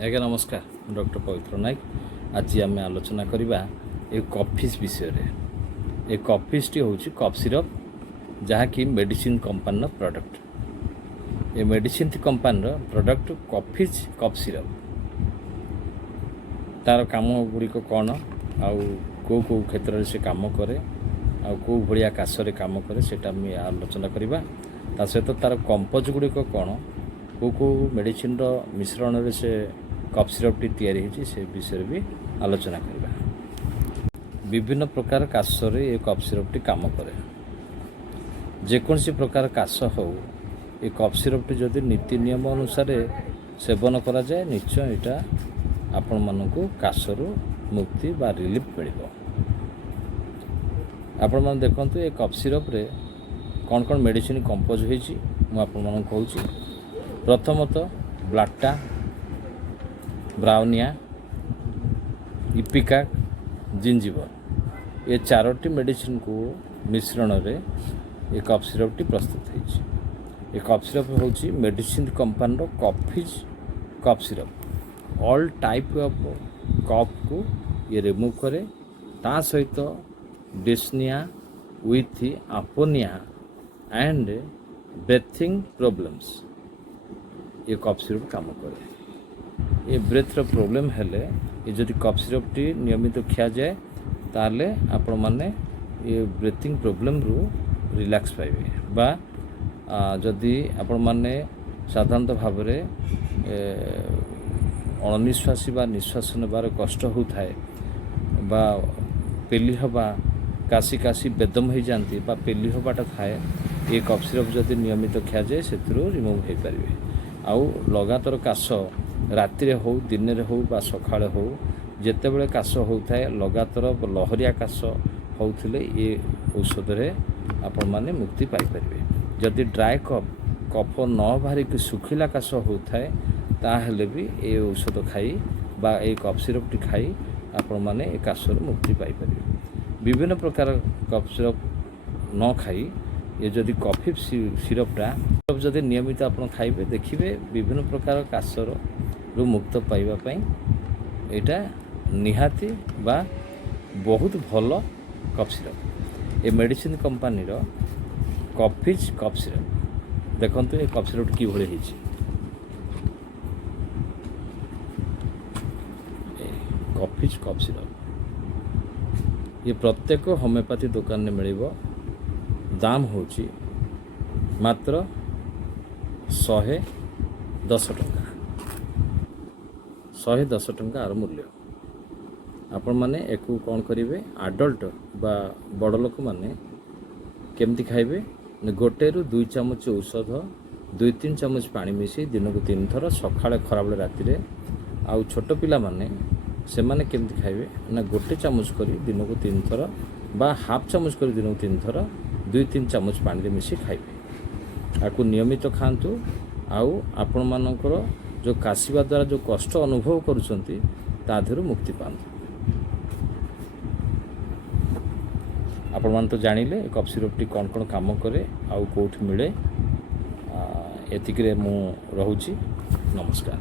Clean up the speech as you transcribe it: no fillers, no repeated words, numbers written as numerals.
आज्ञा नमस्कार डॉक्टर पवित्र नायक। आज आम आलोचना करवा एक कॉफीज विषय रे। एक कॉफीज टी हूँ कफ सिरप जहाँकि मेडिसिन कंपनी प्रोडक्ट। ये मेडिसिन कंपनी प्रोडक्ट कॉफीज कफ सिरप तार काम गुड़िक कौन आउ कौ कौ क्षेत्र से काम करे आउ कौ भाया काशरे काम करे से आलोचना करवा। ता सहित तार कंपोज गुड़िक कौन कौ कौ मेडिसिन मिश्रण रे से कफ सिरप टी तैयारी होती से विषय भी आलोचना करवा। विभिन्न प्रकार काशरे ये कफ सिरप टी काम करे। जेकोसी प्रकार काश हो ये कफ सिरप टी जदि नीति नियम अनुसार सेवन करा जाए निश्चय यहाँ आपण मानू काशरू मुक्ति बा रिलीफ मिल। आपण मैंने देखु ये कफ सिरप रे कौन कौन मेडिसिन कंपोज होती मुझे कहूँ। प्रथमतः ब्लाटा, ब्राउनिया, इपिका, जिंजिबर ये चारोटी मेडिसिन को मिश्रण रे ये कफ सिरप टी प्रस्तुत होती। ये कफ सिरप हूँ मेडिसिन कंपनी कॉफीज cough syrup. All type of cough को ये रिमूव करे। ता सहित dyspnoea with apnoea and breathing problems ये कफ सिरप काम करे। ये ब्रेथर प्रोब्लेम हेले ये जदि कफ सिरप टी नियमित खिया जाए ताले आपण माने ये ब्रेथिंग प्रोब्लेम रु रिलैक्स पाइबे। बा जदि आपण माने साधारणतः भाव में अणनिश्वासी बा निश्वास नेबार कष्ट होता बा पेली हवा काशी काशी बेदम हो जाती बा पेली हवाटा थाए ये कफ सिरप जदि नियमित खिया जाए से रिमूव हो पारे। आउ लगातार काश राति हो दिन हो बा सकाଳେ हो जिते बड़े काश होता है लगातार लहरिया काश होते ये औषध आपण माने मुक्ति पाइपर। जदि ड्राए कफ न बाहरिक सुखिला काश होता है ताहले भी ये औषध खाई बा ये कफ सिरप टी खाई आपण माने ये काशर मुक्ति पाइपर। विभिन्न प्रकार कफ सिरप न खाई ये जदि कॉफी सिरपटा जदि नियमित आप खाइबे देखिए विभिन्न प्रकार काशर रु मुक्त पाइबापी यहाँ निहाती बा बहुत भल कफ सिरप। ये मेडिसिन कंपनी कॉफीज कफ सिरप देखो ये कफ सिरप कि कॉफीज कफ सिरप ये प्रत्येक होमियोपैथी दुकान में मिल। दाम हूँ मात्र 110 टंका। 110 टंका आर मूल्य। आपण माने एकु कौन करेंगे आडल्ट बा बड़ लोक मैंने केमती खाइबे गोटे रु 2 चामच औषध 2-3 चामच पानी मिसई दिन को 3 थर सकाଳେ खराबले राति आउ छोट पिला माने से माने केमती खाइबे ना गोटे चामच करी दिन को 3 थर बा हाफ चामच करी दिन को 3 थर 2-3 चामच पानी रे मिसई खाइबे। आपको नियमित खातु आउ आपण मानकर जो काशिबा द्वारा जो कष्ट अनुभव करुछंती ता देहरु मुक्ति पांतु। आपण मान तो जानिले कफ सिरप टी कौन कौन काम करे आउ कोठी मिले। एतिकरे मु रहूची। नमस्कार।